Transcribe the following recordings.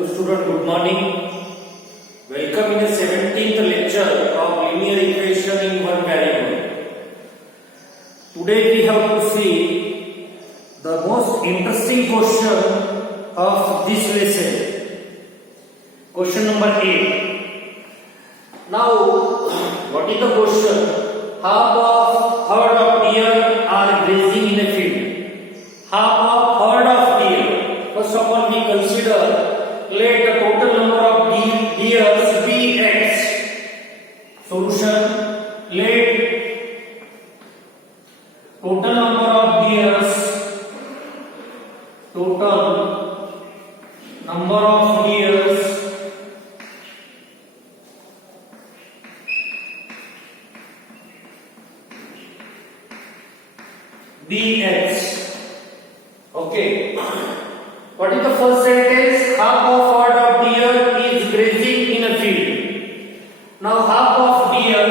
Hello student, good morning. Welcome in the 17th lecture of linear equation in one variable. Today we have to see the most interesting question of this lesson. Question number 8. Now, what is the question? Half of herd of deer are grazing in a field. Half of herd of deer. First of all, we consider let the total number of deers be x. Solution: let total number of deers be x. Okay. What is the first sentence? Half of herd of deer is grazing in a field. Now half of deer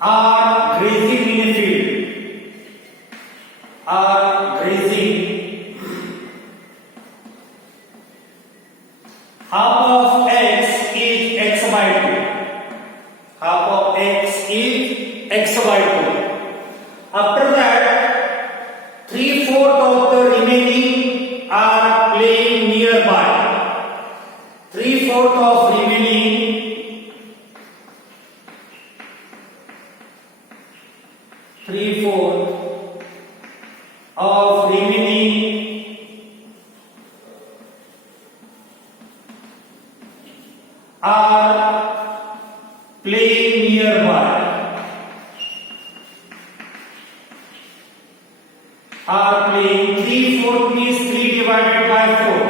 are grazing in a field. Are grazing. Half of x is x by 2. Half of x is x by 2. After that, 3/4 of the remaining are playing nearby. 3/4 of remaining are playing nearby. Are playing 3/4 means 3 divided by 4.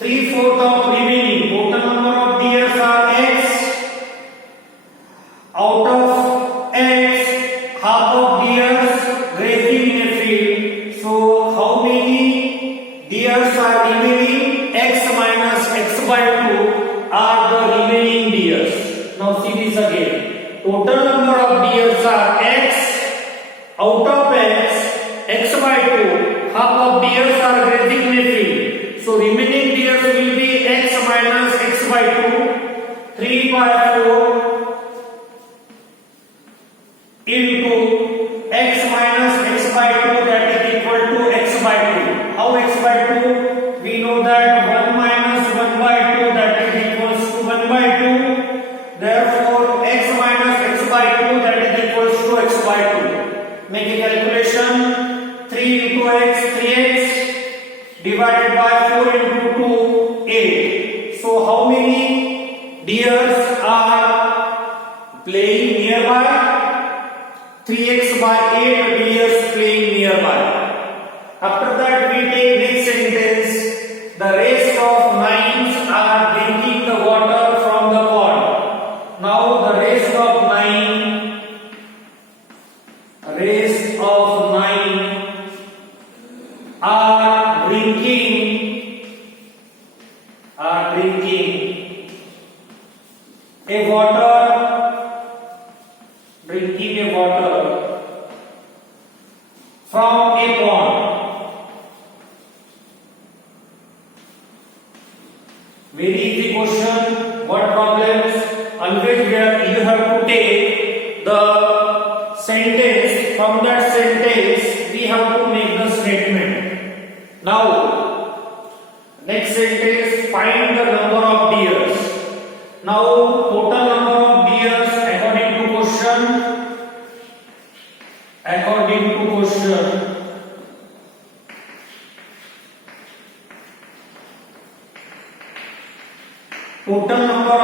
3/4 of remaining total number of deers are x. Out of x, half of deers grazing in a field. So how many deers are remaining? X minus x by 2 are the remaining deers. Now see this again. Total number of deers are x. Out of x, x by 2, half of deers are grazing in a field. So remaining deers will be x minus x by 2, 3 by 4 into x minus x by 2, that is equal to x by 2. How x by 2? We know that 1 minus 1 by 2, that is equals to 1 by 2. Therefore, x minus x by 2, that is equals to x by 2. Make a calculation. 3 into x, 3x, divided by 4 into 2, 8. So how many deers are playing nearby? 3x by 8 deers playing nearby. After that, we take next sentence. The rest of 9 are drinking the water from the pond. Now the rest of 9 are drinking a water from a pond. Very easy question. What problems? Always where you have to take the sentence. From that sentence we have to make the statement. Now next sentence, find the number of deers. Now total number of deers according to question. Total number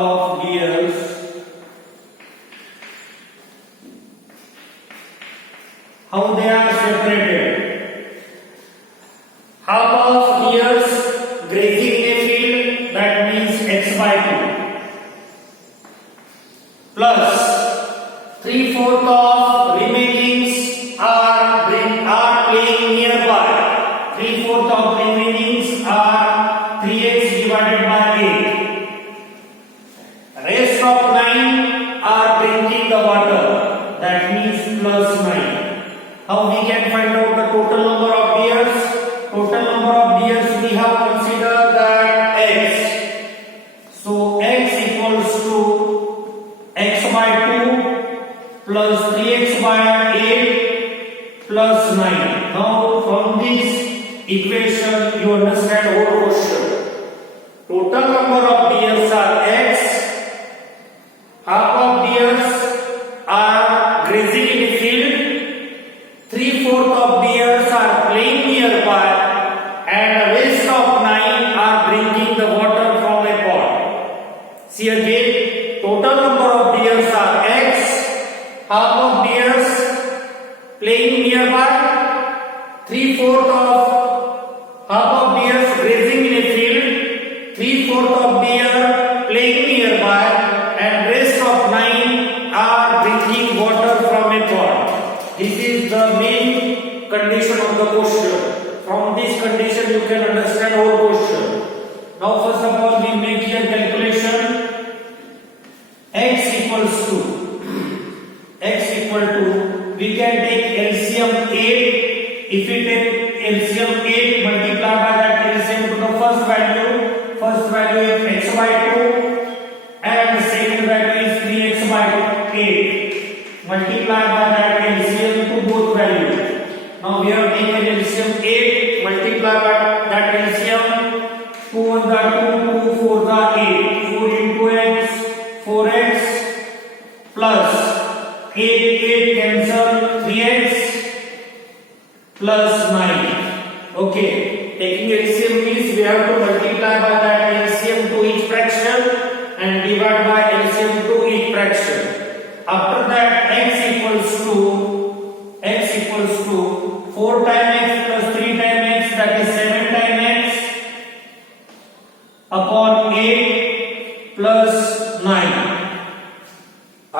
of deers how they are separated. Half of deers grazing in a field, that means x by 2, plus 3/4 of remainings are playing nearby. 3/4 of remainings are 3x divided by 8. Rest of 9 equation, you understand whole question. Total number of deers are x. Half of deers are grazing in the field. 3/4 of deers are playing nearby, and the rest of 9 are drinking the water from a pond. See again, total number of deers are x. Half of deers playing nearby. 3/4 of half of deers grazing in a field. 3/4 of deer playing nearby, and rest of 9 are drinking water from a pond. This is the main condition of the question. From this condition you can understand our question. Now first of all we make here calculation. X equals to we can take LCM 8. If we take LCM 8 multiply by that LCM to the first value is x by 2 and the second value is 3x by 8. Multiply by that LCM to both values. Now we have taken LCM 8, multiply by that LCM. 2 1 the 2, 2 4 the 8. 4 into x, 4x plus 8 cancel, 3x plus 9. Okay, taking LCM means we have to multiply by that LCM to each fraction and divide by LCM to each fraction. After that x equals to 4 times x plus 3 times x, that is 7 times x upon 8 plus 9.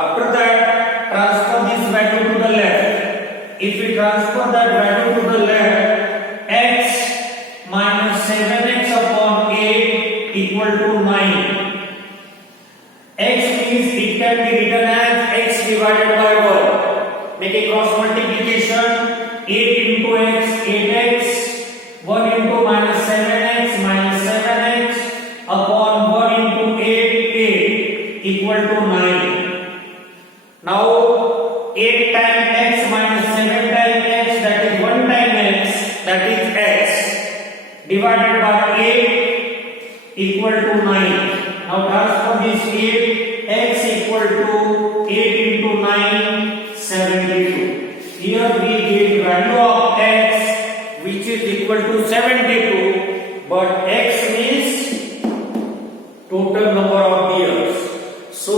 After that transfer this value to the left. If we transfer that value to the left, x minus 7x upon 8 equal to 9. X means it can be written as x divided by 1. Make a cross multiplication. 8 into x, 8x. 1 into minus 7x upon 1 into 8, 8 equal to 9. Now 8 times x minus 7 times x, that is 1 times x, that is x divided by 8 equal to 9. Now transfer this 8, x equal to 8 into 9, 72. Here we get value of x which is equal to 72, but x means total number of deers. So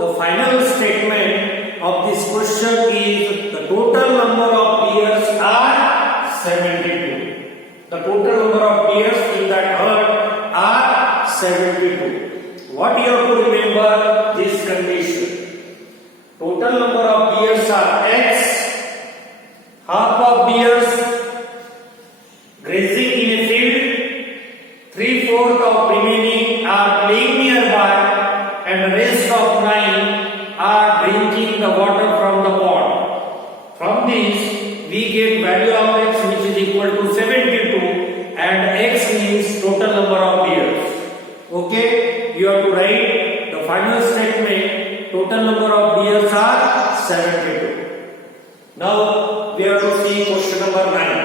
the final statement of this question is the total number of deers are 72. The total number of deers in that herd are 72. What you have to remember this condition. Total number of deers are x. Half of deers grazing in a field. 3/4 of remaining are playing nearby, and the rest of 9 are drinking the water from the pond. From this we get value of x which is equal to 72, and x means total number of deers. Okay, you have to write the final statement. Total number of deers are 72. Now we have to see question number 9.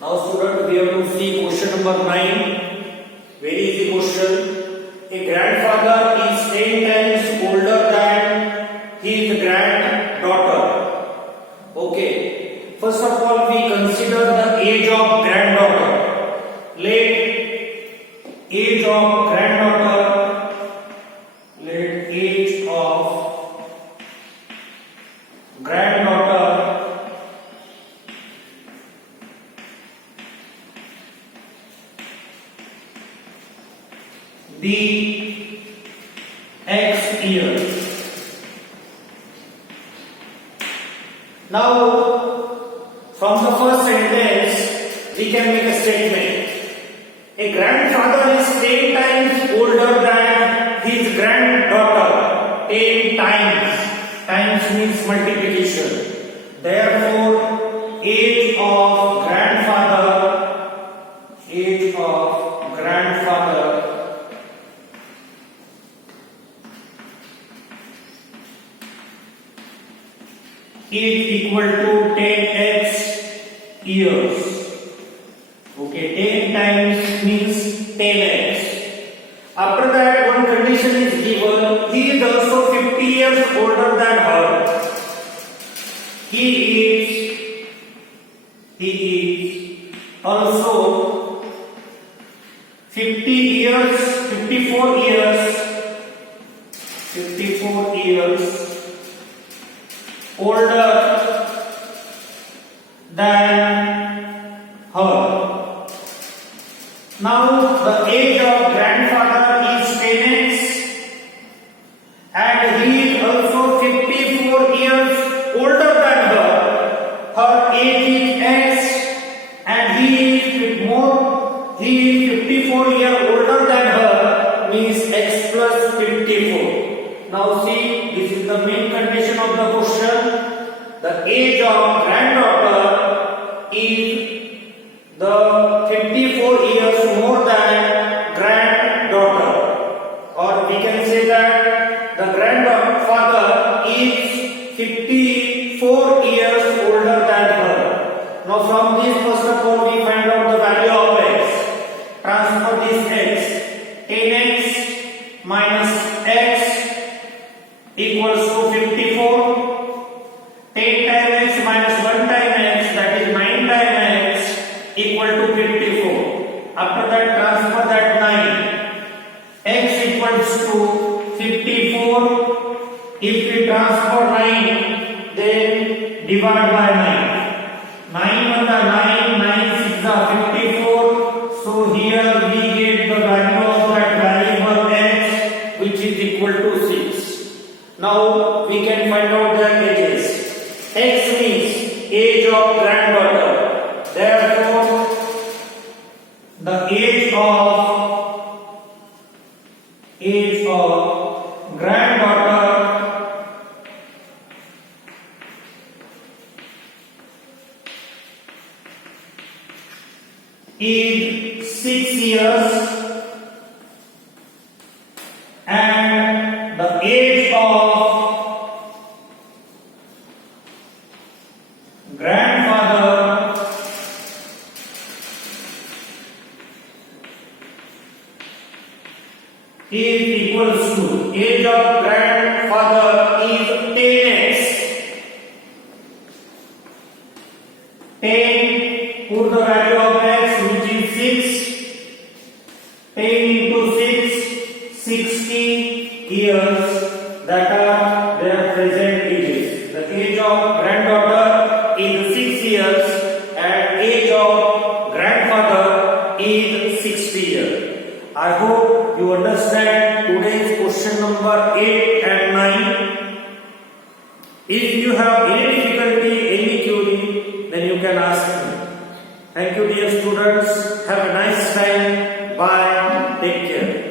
Now student, we have to see question number 9. Very easy question. A grandfather is 10 times older than his granddaughter. Okay. First of all, we consider the age of granddaughter. Let age of granddaughter be X years. Now, from the first sentence, we can make a statement. A grandfather is 10 times older than his granddaughter. 10 times. Times means multiplication. Therefore, age of grandfather is equal to 10x years. Okay, 10 times means 10x. After that, one condition is given. He is also 50 years older than her. He is also 54 years older than her. Now the age of grandfather is 10x and he is also 54 years older than her. Her age is x and he is 54 years older than her, means x plus 54. Now see, this is the main condition of the question. The age of granddaughter is the 54 years more than granddaughter, or we can say that the grandfather is 54 years older than her. Now from this, first of all, we find out the value of x. Transfer this x. 10x minus x equals to 54. 10 times x minus 1 times x, that is 9 times x, equal to 54. After that, transfer that 9. X equals to 54. If we transfer 9, then divide by 9. 9 1 are 9, 9 6 are 54. So here we get the value of that variable x, which is equal to 6. Now we can find out their ages. X means age of granddaughter. Therefore, the age of granddaughter is 6 years and the age of grandfather is equals to age of grandfather is 10x. 10, put the value of x, which is 6. 10 into 6, 60 years. That are their present ages. The age of granddaughter is 6 years and age of grandfather is 60 years. I hope you understand today's question number 8 and 9. If you have any difficulty, any query, then you can ask me. Thank you, dear students. Have a nice time. Bye. Take care.